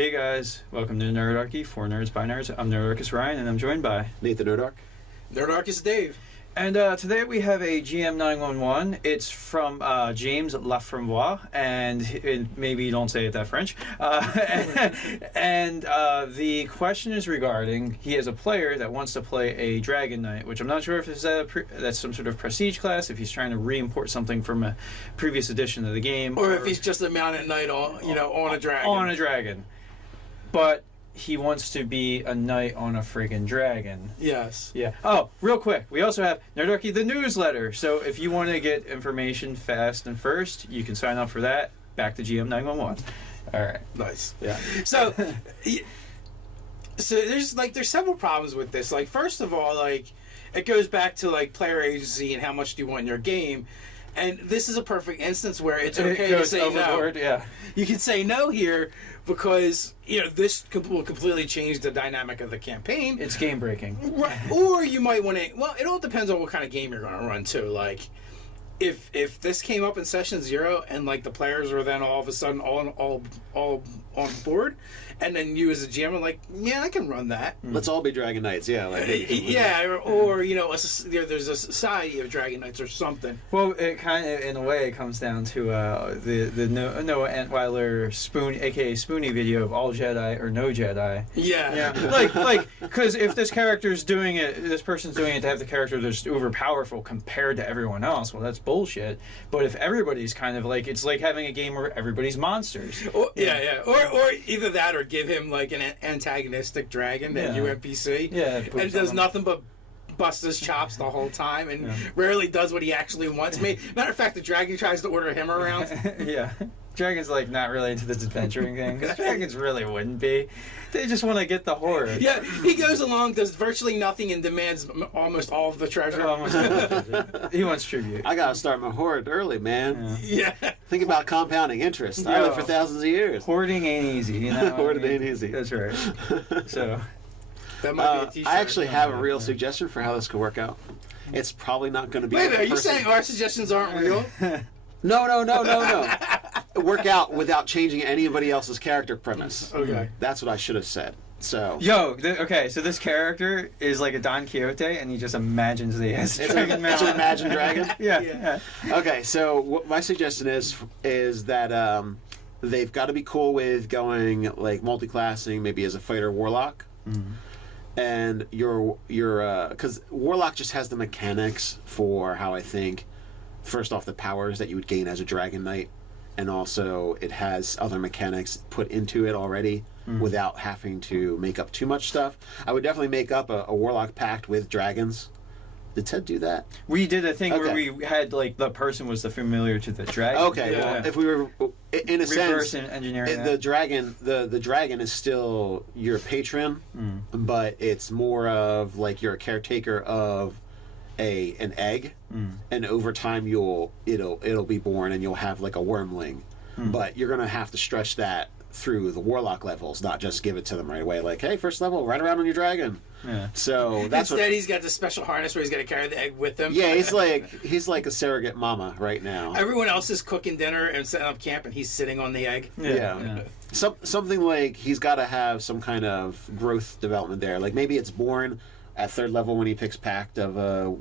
Hey guys, welcome to Nerdarchy, for nerds by nerds. I'm Nerdarchus Ryan, and I'm joined by Nathan Nerdarch. Nerdarchus Dave. And today we have a GM 911. It's from James Laframboise, and maybe you don't say it that French. And the question is regarding, he has a player that wants to play a Dragon Knight, which I'm not sure if that's some sort of prestige class, if he's trying to re-import something from a previous edition of the game. Or if he's just a mounted knight on a dragon. On a dragon. But he wants to be a knight on a friggin' dragon. Yes. Yeah. Oh, real quick. We also have Nerdarchy, the newsletter. So if you want to get information fast and first, you can sign up for that. Back to GM 911. All right. Nice. Yeah. So, there's several problems with this. Like, first of all, like, it goes back to like player agency and how much do you want in your game. And this is a perfect instance where it's okay to say overboard, no. Yeah. You can say no here because, this will completely change the dynamic of the campaign. It's game breaking. Right. Or you might want to... Well, it all depends on what kind of game you're going to run, too. Like, if this came up in Session 0 and, like, the players were then all of a sudden all on board, and then you as a GM are like, yeah, I can run that. Let's all be Dragon Knights, yeah. Yeah, or there's a society of Dragon Knights or something. Well, it kind of, in a way, it comes down to the Noah Antweiler Spoon, a.k.a. Spoonie video of all Jedi or no Jedi. Yeah. Yeah. Because if this character's doing it, this person's doing it to have the character that's uber powerful compared to everyone else, well, that's bullshit. But if everybody's kind of like, it's like having a game where everybody's monsters. Yeah. Or either that or give him like an antagonistic dragon, a UNPC, and does nothing but bust his chops the whole time and rarely does what he actually wants. Matter of fact, the dragon tries to order him around. Yeah. Dragon's like not really into this adventuring thing, because dragons really wouldn't be. They just want to get the horde. Yeah, he goes along, does virtually nothing, and demands almost all of the treasure. He wants tribute. I gotta start my horde early, man. Yeah. Think about compounding interest. I live for thousands of years. Hoarding ain't easy, you know. Hoarding ain't easy. That's right. So, that might be a t-shirt. I actually have a real suggestion for how this could work out. It's probably not going to be. Wait a minute, are you saying our suggestions aren't real? No. Work out without changing anybody else's character premise. Okay. That's what I should have said. So. okay, so this character is like a Don Quixote, and he just imagines that he has a dragon mount. It's an imagined dragon? Yeah. Okay, so what my suggestion is that they've got to be cool with going like multi-classing, maybe as a fighter warlock. Mm-hmm. And your because warlock just has the mechanics for how I think. First off, the powers that you would gain as a dragon knight, and also it has other mechanics put into it already without having to make up too much stuff. I would definitely make up a warlock pact with dragons. Did Ted do that? We did a thing where we had like the person was the familiar to the dragon. Okay, well, if we were in a reverse sense, engineering the dragon, the dragon is still your patron, but it's more of like you're a caretaker of an egg, and over time it'll be born and you'll have like a wormling, but you're gonna have to stretch that through the warlock levels, not just give it to them right away. Like, hey, first level, ride around on your dragon. Yeah. So that's instead he's got the special harness where he's got to carry the egg with him. Yeah, he's like a surrogate mama right now. Everyone else is cooking dinner and setting up camp, and he's sitting on the egg. Yeah. Something like he's got to have some kind of growth development there. Like maybe it's born at third level when he picks Pact of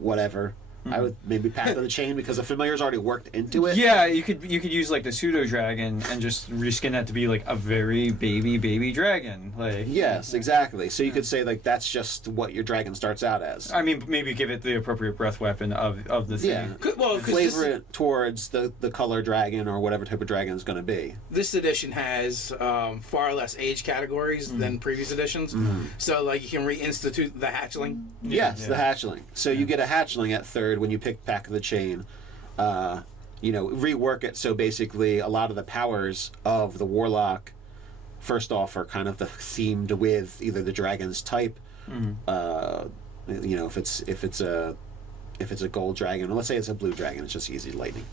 whatever. I would maybe Pact of the Chain because the familiar's already worked into it. Yeah, you could use like the pseudo dragon and just reskin that to be like a very baby dragon. Like yes, exactly. So you could say like that's just what your dragon starts out as. I mean, maybe give it the appropriate breath weapon of the thing. Yeah. Well, flavor it towards the color dragon or whatever type of dragon it's going to be. This edition has far less age categories than previous editions, so like you can reinstitute the hatchling. Yes, the hatchling. So you get a hatchling at third when you pick Pack of the Chain. Rework it so basically a lot of the powers of the warlock first off are kind of themed with either the dragon's type, if it's a gold dragon, or let's say it's a blue dragon, it's just easy lightning.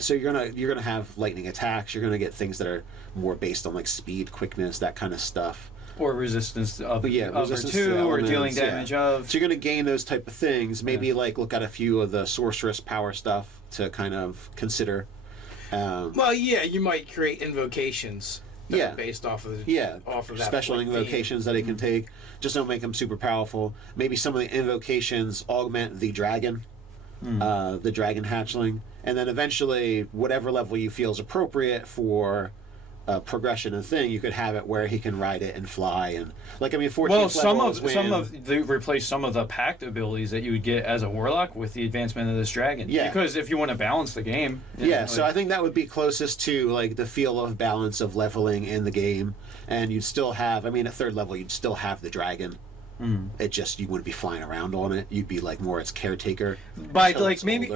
So you're gonna have lightning attacks. You're gonna get things that are more based on like speed, quickness, that kind of stuff. Or resistance of resistance two, to or dealing damage of. So you're going to gain those type of things. Maybe like look at a few of the sorceress power stuff to kind of consider. Well, yeah, you might create invocations that Yeah. are based off of off of that special like, invocations that he can take. Just don't make them super powerful. Maybe some of the invocations augment the dragon hatchling, and then eventually whatever level you feel is appropriate for progression and thing, you could have it where he can ride it and fly, and like 14th Well, level they replace some of the pact abilities that you would get as a warlock with the advancement of this dragon. Yeah. Because if you want to balance the game. So I think that would be closest to like the feel of balance of leveling in the game, and you'd still have. At third level, you'd still have the dragon. It just you wouldn't be flying around on it. You'd be like more its caretaker. But like maybe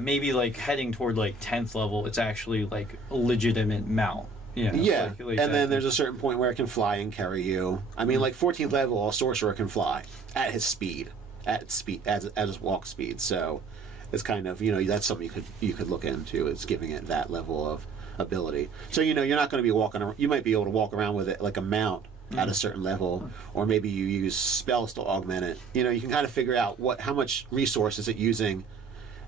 maybe like heading toward like 10th level, it's actually like a legitimate mount. Yeah, and then there's a certain point where it can fly and carry you. Like 14th level, a sorcerer can fly at his speed, at his walk speed. So it's kind of that's something you could look into, is giving it that level of ability. So you're not going to be walking around. You might be able to walk around with it like a mount at a certain level, or maybe you use spells to augment it. You can kind of figure out how much resource is it using,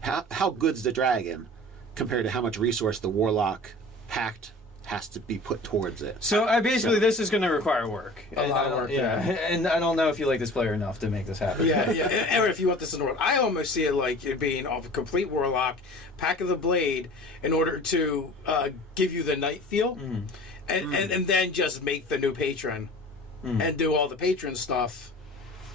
how good's the dragon compared to how much resource the warlock pact has to be put towards it. So basically this is going to require work. A lot of work, And I don't know if you like this player enough to make this happen. And if you want this in order, I almost see it like it being a complete warlock, pack of the blade, in order to give you the night feel, and then just make the new patron, and do all the patron stuff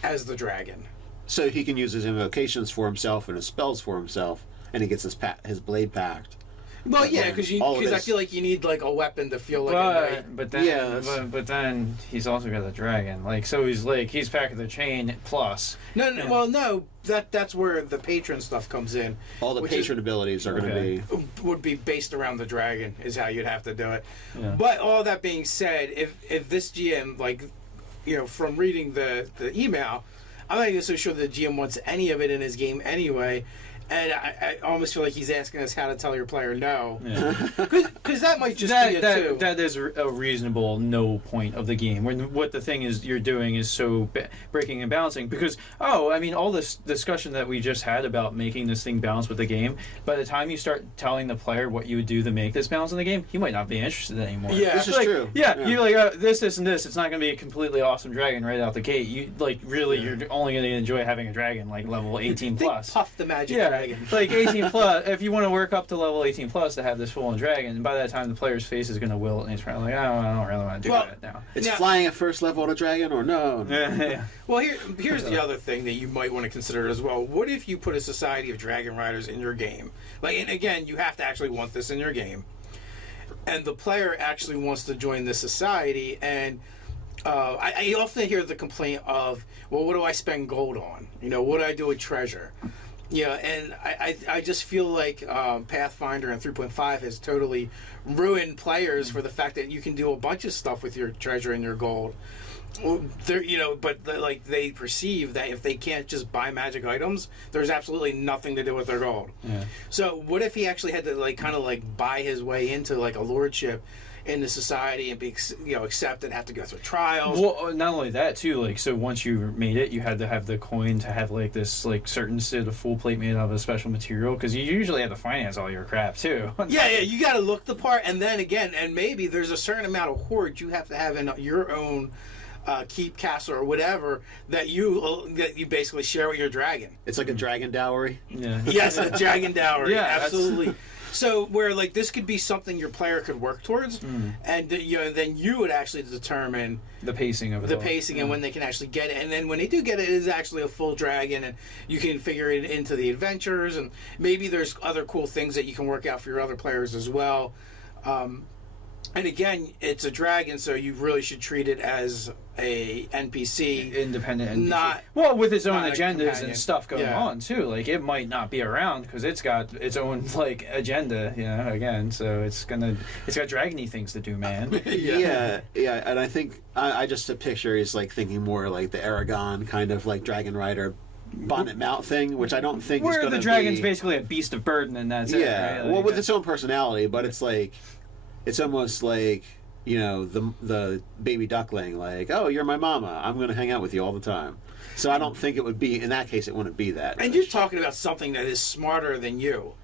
as the dragon. So he can use his invocations for himself and his spells for himself, and he gets his blade packed. Well, yeah, because I feel like you need like a weapon to feel like a knight. But then he's also got the dragon. Like so, he's pack of the chain plus. No. That's where the patron stuff comes in. All the patron abilities are going to would be based around the dragon. Is how you'd have to do it. Yeah. But all that being said, if this GM from reading the email, I'm not even so sure the GM wants any of it in his game anyway. And I almost feel like he's asking us how to tell your player no. Because that might just be it too. That is a reasonable no point of the game. When what the thing is you're doing is so breaking and balancing. Because, all this discussion that we just had about making this thing balance with the game, by the time you start telling the player what you would do to make this balance in the game, he might not be interested anymore. Yeah, this is true. Yeah, you're like, this, and this. It's not going to be a completely awesome dragon right out the gate. You're only going to enjoy having a dragon like level 18 plus. Puff the magic dragon. Like 18 plus, if you want to work up to level 18 plus to have this full-on dragon, by that time the player's face is going to wilt, and he's probably like, I don't really want to do that now. It's flying at first level on a dragon, or no? Yeah. Well, here's the other thing that you might want to consider as well. What if you put a society of dragon riders in your game? And again, you have to actually want this in your game, and the player actually wants to join this society, and I often hear the complaint of, well, what do I spend gold on? What do I do with treasure? Yeah, and I just feel like Pathfinder and 3.5 has totally ruined players for the fact that you can do a bunch of stuff with your treasure and your gold. They perceive that if they can't just buy magic items, there's absolutely nothing to do with their gold. Yeah. So what if he actually had to buy his way into a lordship in the society and be accepted, have to go through trials. Well, not only that too, so once you made it, you had to have the coin to have this certain set of full plate made out of a special material, because you usually have to finance all your crap too. yeah, you got to look the part, and then again, and maybe there's a certain amount of hoard you have to have in your own keep, castle, or whatever that you basically share with your dragon. It's like a dragon dowry. Yeah. Yes, a dragon dowry. Yeah, absolutely. So where this could be something your player could work towards, and then you would actually determine the pacing of it. And when they can actually get it, and then when they do get it, it is actually a full dragon, and you can figure it into the adventures, and maybe there's other cool things that you can work out for your other players as well. And again, it's a dragon, so you really should treat it as a NPC, independent NPC. Not with its own agendas companion. and stuff going on too. It might not be around because it's got its own agenda. Again, so it's got dragony things to do, man. yeah. And I think I just a picture is thinking more like the Aragon kind of dragon rider. Bonnet mount thing, which I don't think is going to be... Where the dragon's basically a beast of burden, and that's it. Yeah, right? with its own personality, but it's it's almost like, the baby duckling, oh, you're my mama, I'm going to hang out with you all the time. So I don't think it would be, in that case, it wouldn't be that. And you're talking about something that is smarter than you.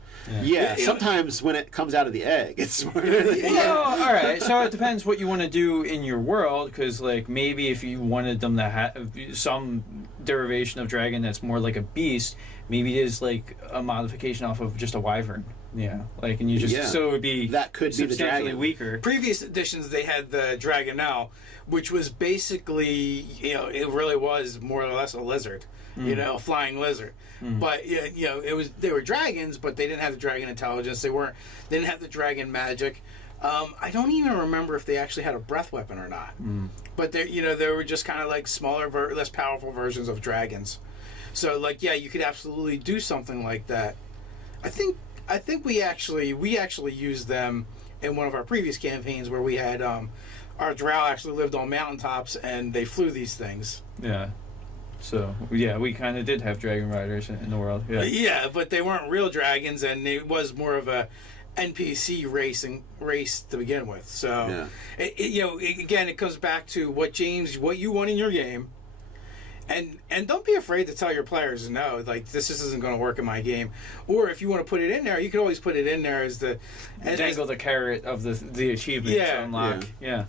Yeah, sometimes when it comes out of the egg, it's more. Well, all right. So it depends what you want to do in your world, because like maybe if you wanted them to have some derivation of dragon that's more like a beast, maybe it is like a modification off of just a wyvern. Yeah, like and you just so it would be that could be the substantially dragon. weaker. Previous editions, they had the Dragonel, which was basically, it really was more or less a lizard, a flying lizard. But they were dragons, but they didn't have the dragon intelligence. They didn't have the dragon magic. I don't even remember if they actually had a breath weapon or not. But they were just kind of like smaller, less powerful versions of dragons. So like, yeah, you could absolutely do something like that. I think we actually used them in one of our previous campaigns where we had our drow actually lived on mountaintops and they flew these things. Yeah. So yeah, we kind of did have dragon riders in the world. Yeah. Yeah, but they weren't real dragons, and it was more of a NPC race to begin with. So again, it comes back to what you want in your game. And don't be afraid to tell your players no, like this isn't going to work in my game. Or if you want to put it in there, you can always put it in there as the carrot of the achievement to unlock. Yeah.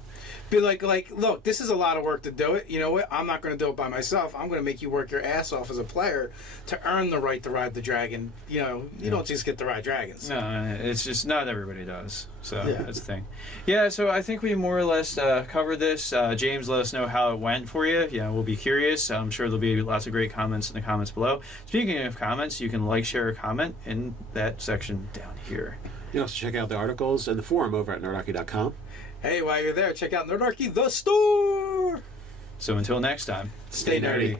Be like, look, this is a lot of work to do it. You know what? I'm not going to do it by myself. I'm going to make you work your ass off as a player to earn the right to ride the dragon. You don't just get to ride dragons. No, it's just not everybody does. So that's the thing. Yeah, so I think we more or less covered this. James, let us know how it went for you. Yeah, we'll be curious. I'm sure there'll be lots of great comments in the comments below. Speaking of comments, you can like, share, or comment in that section down here. You can also check out the articles and the forum over at nerdarchy.com. Hey, while you're there, check out Nerdarchy, the store! So until next time, stay nerdy.